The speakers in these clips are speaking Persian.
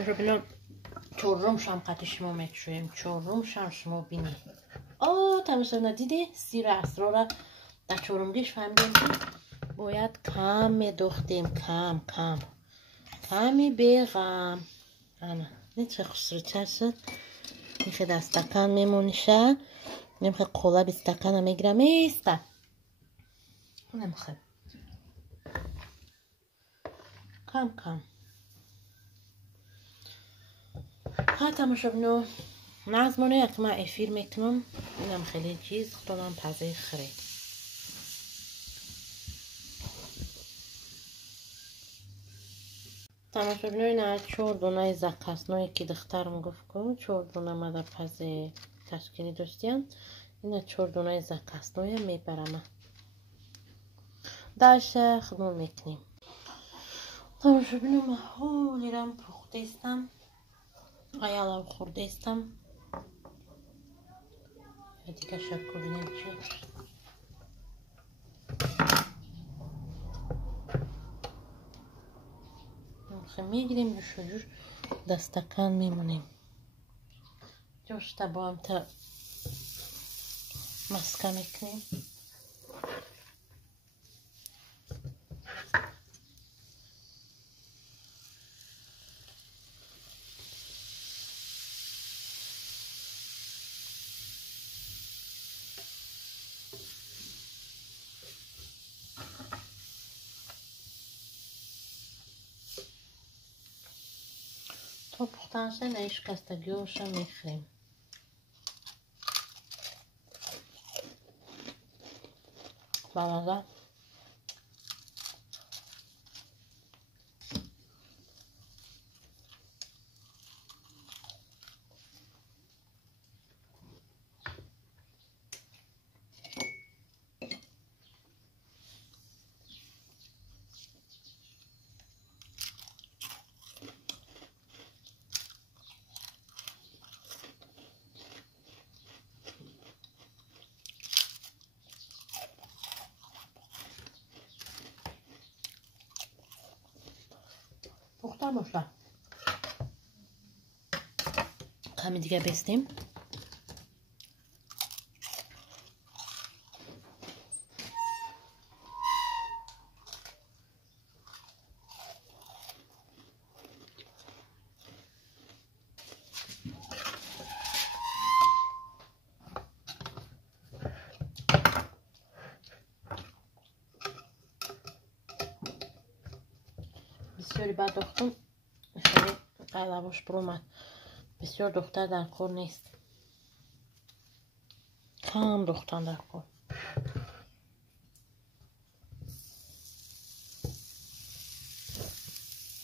ببینم چورم شم قطع شما میکشویم چورم شم شما بینی تماشا ندیده سیر اسرار در چورمگیش فهمیدیم که باید کم میدوختیم کمی بغم انا نتخه خسر چرسد میخه دستکن میمونیشه نمیخه قلب استکن میگیرم ایسته نمیخه کم ها تماشا بینو نظمانه یک ما افیر میکنم اینم خیلی چیز خودم پزه خرید تماشا بینو این 4 دونه زکسنایی که دخترم گفت که 4 دونه ما در پزه تشکیلی داشتیم این 4 دونه زکسنایی میبرم درش خدمون میکنیم تماشا بینو ما حالیرم پخته استم ayağlar kurdu istem. Hadi kaşar koyayım ki. خمیه گیریم جور دستکن میمونیم جوش تا با هم تا مسکه میکنیم تا پختن شه نیش کستگیوش هم میخریم بمازه پختن باشه کمی دیگه بستیم بسیاری بعد دختم خیلی قلبش برومد بسیار دختر در کار نیست کم دختر در کار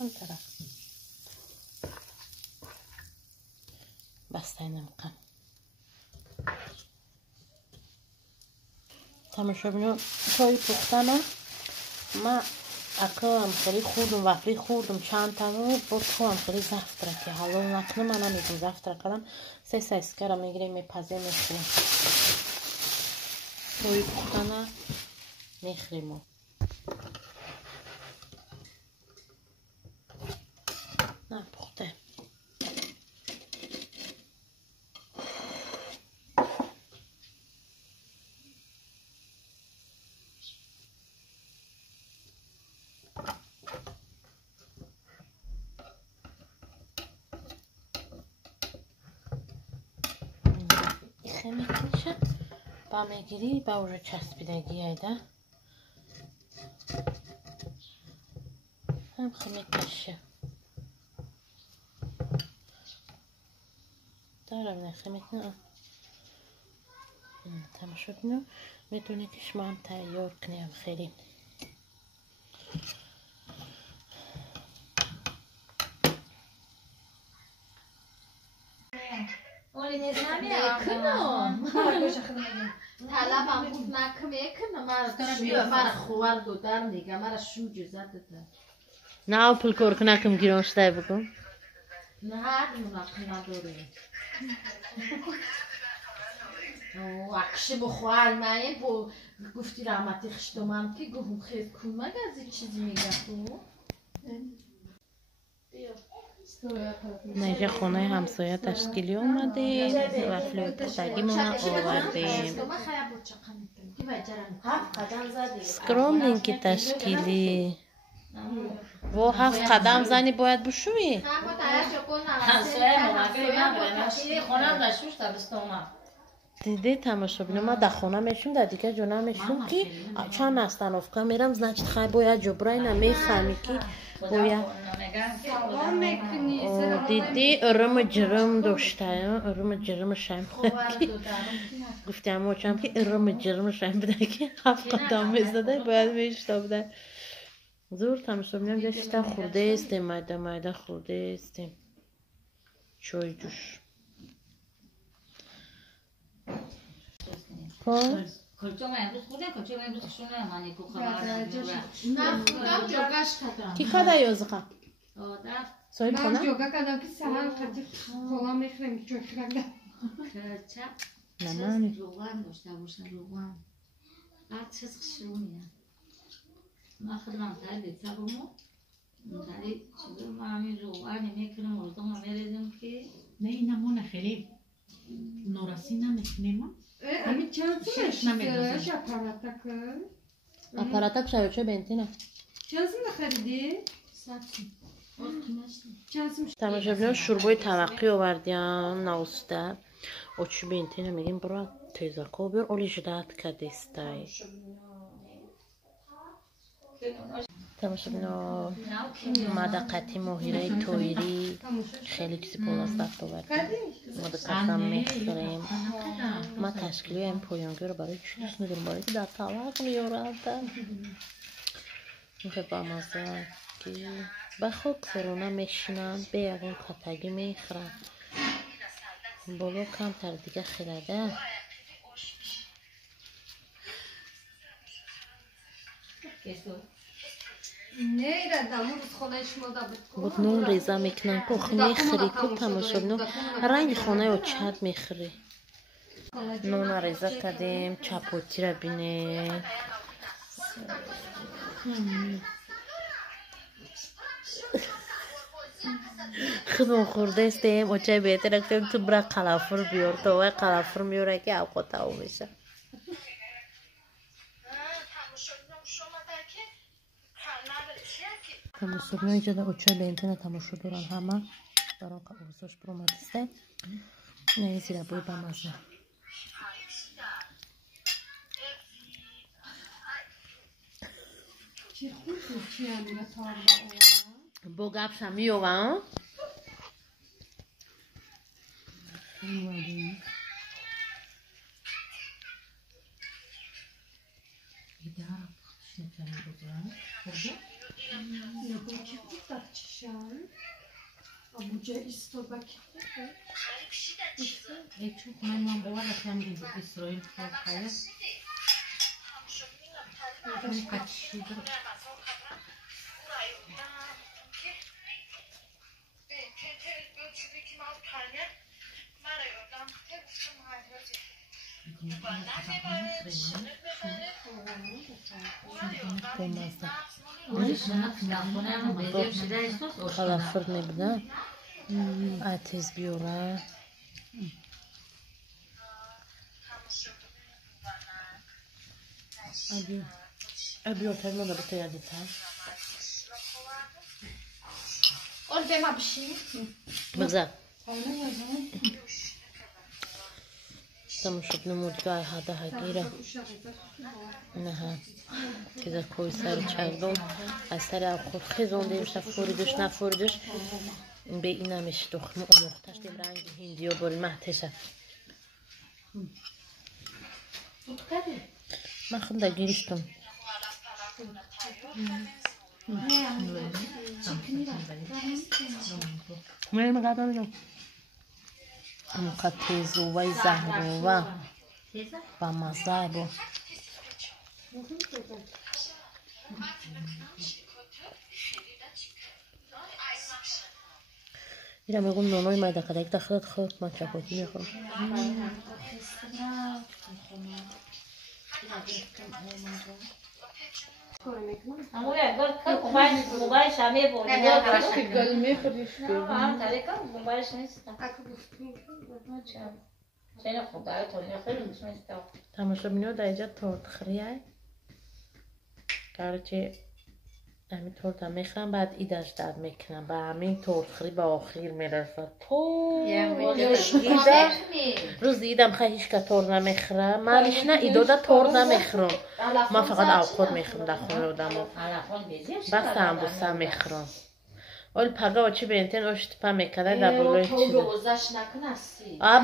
هم طرف بسته نمکن تماشا بینو چای پختم ما اکا هم خیلی خوردم وفری خوردم چند تا با تو هم خیلی زفتره که حالا نکنه من نمیگم زفتره کردم 3 سایسکر میگیریم میپزه میخوریم چای پختنه میخوریم نه پخته میشه با میگیری با اون چسبیدگی ایده هم خیلی کشه دارم نخه میکنم تماشا بینم میتونه که شما هم تیار کنیم خیلی طلبم بود نکنم مرا خوار دودم دیگه مرا شو جزد ده نه پل کار کنکم گیرانشته بکن نه هر مناقی نداره اکشه بخوال مایه با گفتی رحمتی خشتمم که گفتم خیلی کن مگه از این چیزی میگه تو بیا اینجا خونه همسایه تشکیلی اومدیم وفل پختگیمون رو آوردیم سکرام لینکی تشکیلی و 7 قدم زنی باید بشوی دیدی تماشا بینم ما در خونه میشون در دیگه جونه میشون که چند استانوفکا میرم значит خیلی باید جبرای نمیفهمی که باید دیدی ارم جرم داشته ارم جرم شایم گفتی اما چم که ارم جرم شایم بده که 7 قدم میزده باید میشتا بده زور تماشا بینم داشته خورده استیم مایده خورده استیم چای جوش کلچم امروز خوده کلچم امروز خشونه مانی کو خبر نه جوگاش کردم کی کادا یازقا سویل من کنم جوگا کردم که سهر خطی خولا میخرم چون کردم نه من روغن داشته باشم روغن بعد چیز خشونیه ما خودم تایی بیتا بمو تایی چیزی ما همین روغن میکنم مردم میریزم که نه این همون خیلی نورسی نمیکنیم همین چند سمش اپاراتک اپاراتک شایوچه بنتینه چند سم خریدی؟ چند سم تماشا بینم شوربای طبقی آوردیم نوسته اوچی بنتینه میگیم برو تیزاکو بیار اولی جداد کدیستای تماشا بینم مدقتی مهیره تویری خیلی کسی پولاست دفت آوردیم مدقتم میخوریم ما تشکیلی این پویانگی رو برای چی دوست ندارم برای که در طبق میارردن میخواه با مزه که بخواه کرونه میشینن به یقین کتگی میخورن بالا کم تر دیگه خیرده نه ردم روز خودش مادا بود نون ریزه میکنن کخ میخوری که تماشا بینم رنگ خونه رو چند میخوری نون ریزه کردیم چپوتی رو بینه خودمون خورده استیم اوچه بهتر اکتیم تو برای قلافر بیار تو وای قلافر میاره که اوقات او میشه تماشا بینم اینجا در اوچه بینتین تماشا دارن همه برای که اوزاش برومدیسته نه زیره بوی بمزه چی خوب چی همینه تاربا بو گپ شمی اوان nebo ki خوب tak چشم ابوجا ایستوبا کی خوبه ای چون من باور داشتم دیگه اسرائیل خود خیلی این کچی داره قلافر نبده آتیز بیاره ابی اوتل مادا بتا یادیتا اون به ما بشین بگذار تماشا بنمودگاه هذا هگیره نه که کوی سر چردم از سر خود خیزوندیمش نفوریدش نفوریدش به اینمش دخمه اموختش دیم رنگ هندی و باری محتشه من خود در گیرشتم من قدر میدم اینقدر تیزو و زهرو و با مزه با اینا میگم نونوی مایده کدک داخلت خود من چپاتی میخورم کار میکنم اما اگر که موبایلش همه بود گل میخوریش موبایلش نیست اگه گفتیم چه خدای تو خیلی نیست تماشا بینو در اینجا تورت خریه گرچه همین تورت هم میخرم بعد ایدش داد میکنم به همین تورت خری به آخر میرسه روز ایدم خیلیش که تورت نمیخرم مالیش نه ایدو دا تورت نمیخرم ما فقط اوقات میخرم در خونه بودم بس هم بوسه میخرم اول پگه و چی بینتین اوشت پا میکده در بلوی چیزه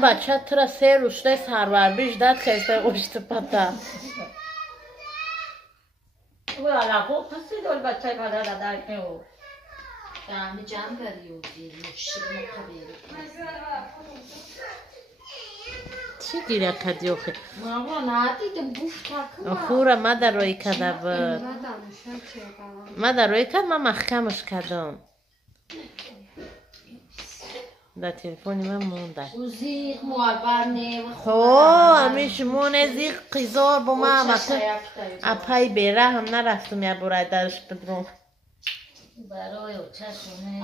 بچه ترا 3 روشته سرور بیش داد که ایسته اوشت پا تا والا خوب پسی دول بچه مادر دادر که او همه جمع داری و شیر مقابل چی گیره کدی اوخی؟ ماما ندیدم گفت که خورا ما در روی کده بود ما در روی کد ما محکمش کدم در تلفونی من مونده وزیق موالبرنه همیشه مونه زیق قیزار با ما اپای بیره هم نرفتم یا برای درش بدرم برای او چشمه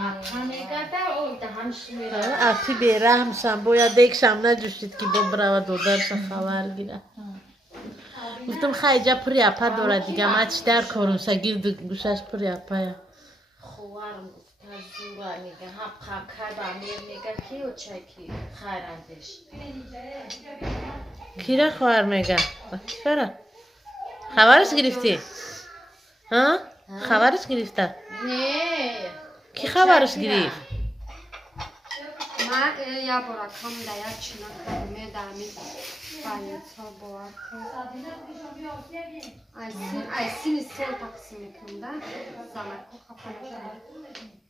اپی بیره هم شم باید دیکشم نجوشید که ببره و دو درش خبر گیره گفتم خیلی جا پری اپا دوره دیگه ما چی در کارم سگیر گوشش پری اپا خوارم زورا میگه هم خاکر با امیر میگه کی و چکی خیرندش کی را خواهر میگه؟ چرا؟ خبرش گرفتی؟ ها؟ خبرش گرفته؟ نه کی خبرش گرفت؟ من یا برکم دایر چینا کلمه دامی باید ها باید ایسین سال تقسیم کنده زمکو خفنه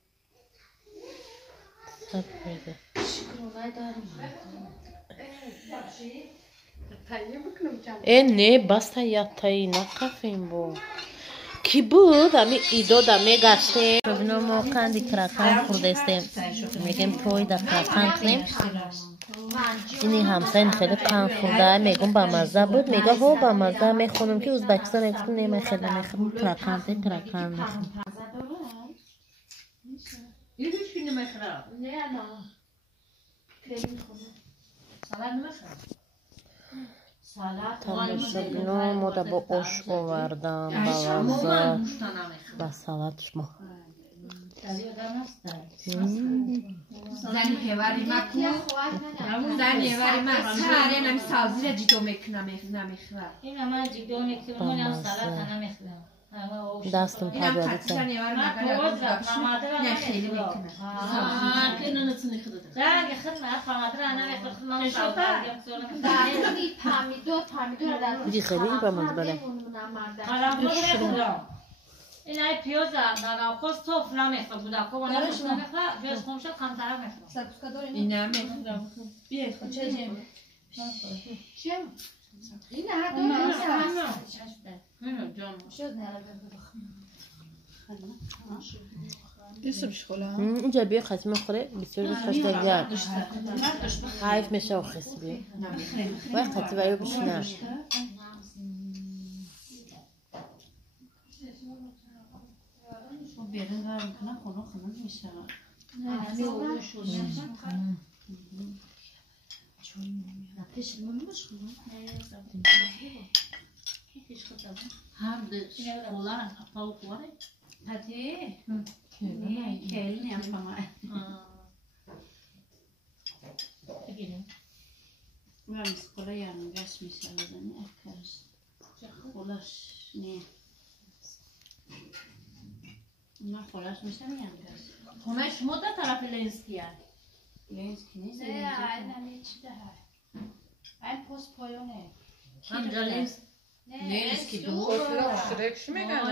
شکرونه داریم تایه بکنم جمع نه بس تایی نقفیم بو کی بود؟ امی ایدو دمی گشته ببینو ما کندی کرکن خورده استیم میگم توی در کرکن کنیم اینی همساین خیلی کن خورده میگم با مزه بود میگه هو با مزه میخونم که ازبکستان میگفتم نه خیلی میخورم کرکن میخورم یه هیچ که نمیخورم نه نه پیل خونه سلام نمیخورم تماشا بینو مودا با عشق آوردم با وزا با سلاتش ما زنی هواری مکو زنی هواری مکو ساره نمی سازی را جیدو میکنم نمیخورم این همه جیدو میکنم اون هم سلات نمیخورم دستم پدری کن زنی هواری مکو نه خیلی میکنم که نتونی خودت زنگ خدمه فهمادر انا میخورم دایی پامیدو را بودی خیلی با من بله این های پیوز نگاه خوز توف نمیخورم بوده که ونه خوش نمیخورم پیوز خمشد کم طرف میخورم این هم میخورم بیای خود چه جیم این هر دو اینجا بیا خسمه خوره بسیار دوست خسته گرد حیف میشه و خس بیا وای خطی ویو بشنم بیرون دارم کنم خونه میشه هم ده خولان اپاو خواره هدی کلی نیم فهمه من مسکوله یانگش میشه بزنی اکرش خلاش نه نه خلاش میشه یانگش خونش مدت طرف لینسکی هست لینسکی نیست نه این چی ده این پست پایونه همجا لینسکی دو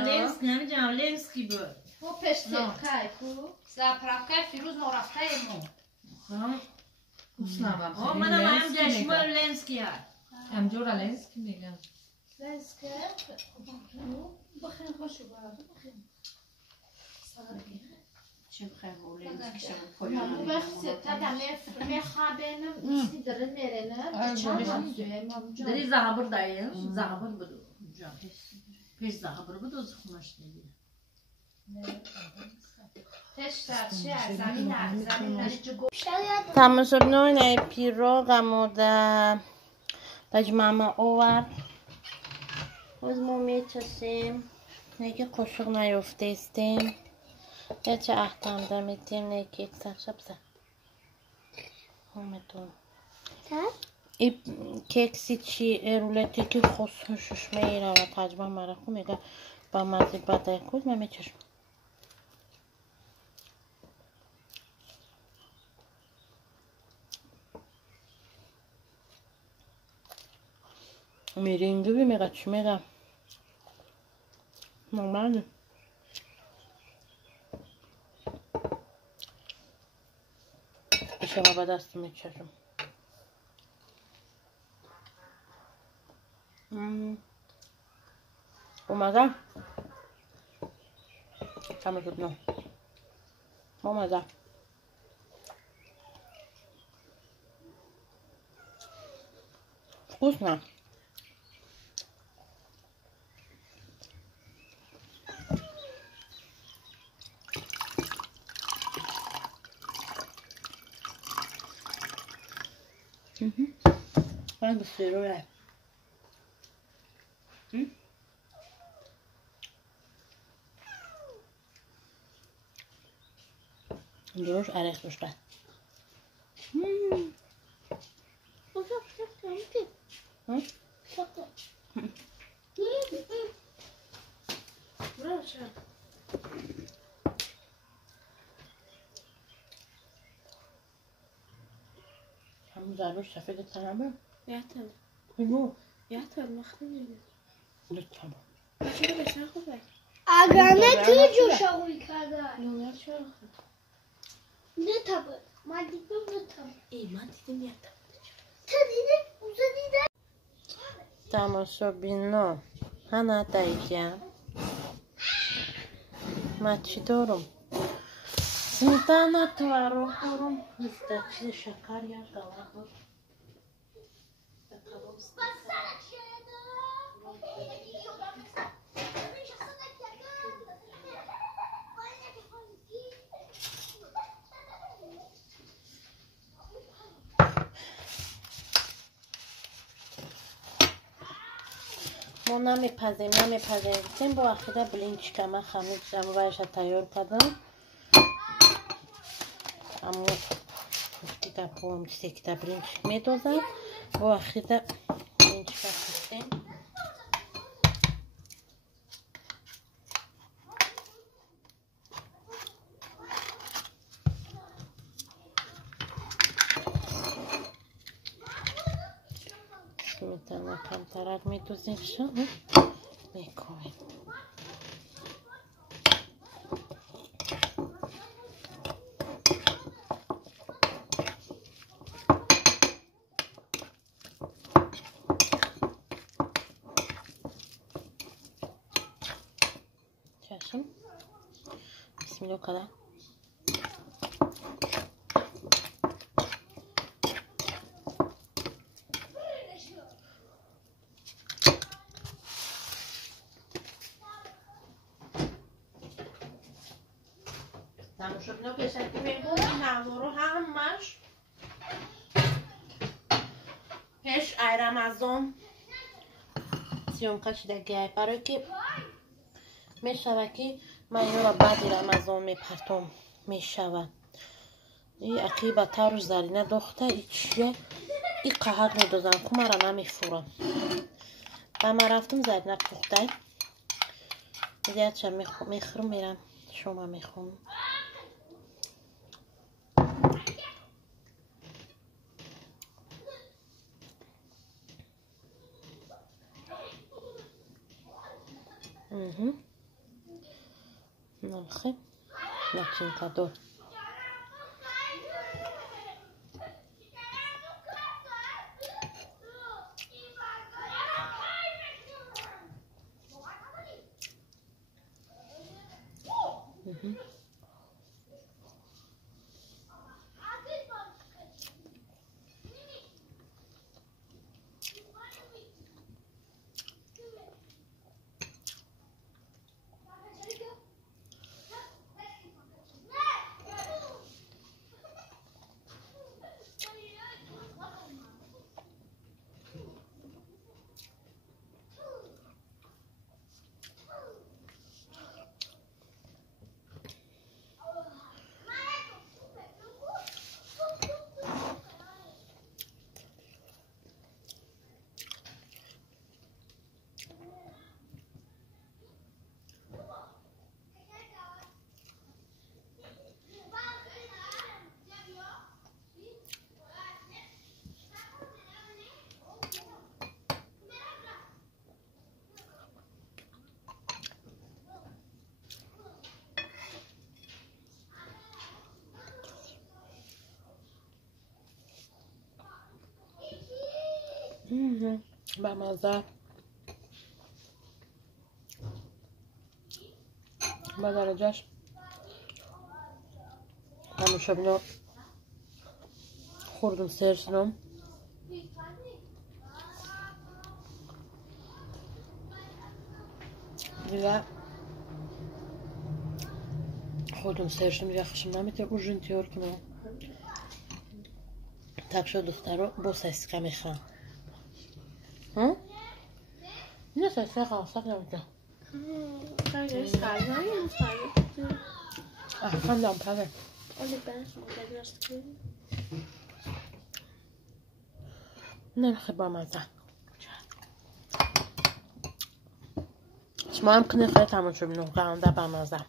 لینسکی نمیدونم لینسکی بود تو پشتی که کو زپرافکه فیروز نورفته ایمو اسلام منم هم جشمو لینسکی هست همجور لینسکی میگم لنسکه بخیر خوشو بخیر چه بخیر لینسکی شما پایان بخیر تا میخوابنم چیزی داره میرنه داری زغبر داریم زغبر بدو پیش زخبر بود از خونش نمیده. تماشا بنوین پیروگمو داج ماما اوور از ما میچسیم نگه قشق نیفته استیم یا چه احتام دمیتیم نگه یک سخشه بزن همتون این کیکسی چی رولتی که خوشش میره و تجربه مرخو میگه با مزی بده کود من میچشم میرینگی بی میگه چی میگه نورماله شما با دست میچشم اومده همه شد نه اومده вкусно Quando siro è درست عرق داشته همون زروش سفید تنمه Yatal. اینو Yatal مخنیه. لطفا چرا بسن خوبه؟ اگرنه توی جوشاقوی کردن نومر چرا نه تبه من دیدم نه تبه ای من دیدم یادم. تو دیده؟ اوزا دیده؟ تماشا بینا هنه دایگه من چی دارم سمیتانه توارو دارم ده چیز شکر یا گواه ما نمیپذیم با اخیده بلینچ که من خمید جمع بایش تیار کردم اما گفتی که پوام چیزی که بلینچ میدوزم با اخیده بلینچ که خستیم میتونم کم ترک میدوزیم شو میکنیم چشم بسم الله کلا تماشا بنا پسر که میگوی نوارو همش هش ایرم از اون سیوم کشیده گیه برای که میشوه که من اینو را بعد رمضان میپرتم میشوه این عقیبه تر و زرینه داخته این چیه این قهر میدوزم که من را نمیفورم و من رفتم زرینه پخته زیاد چه میخورم میرم شما میخورم نخه نچین کدو بمزه با درجهش همیشه بینو خوردم سرسنم دیگه خودم سرشم دیگه خشم نمیتونه اون تیور کنم tak що доктору бо сасками ха не саска сака خندم پره نمیخواه با مزه شما هم کنه خیلی تمام شد بینو قرانده با مزه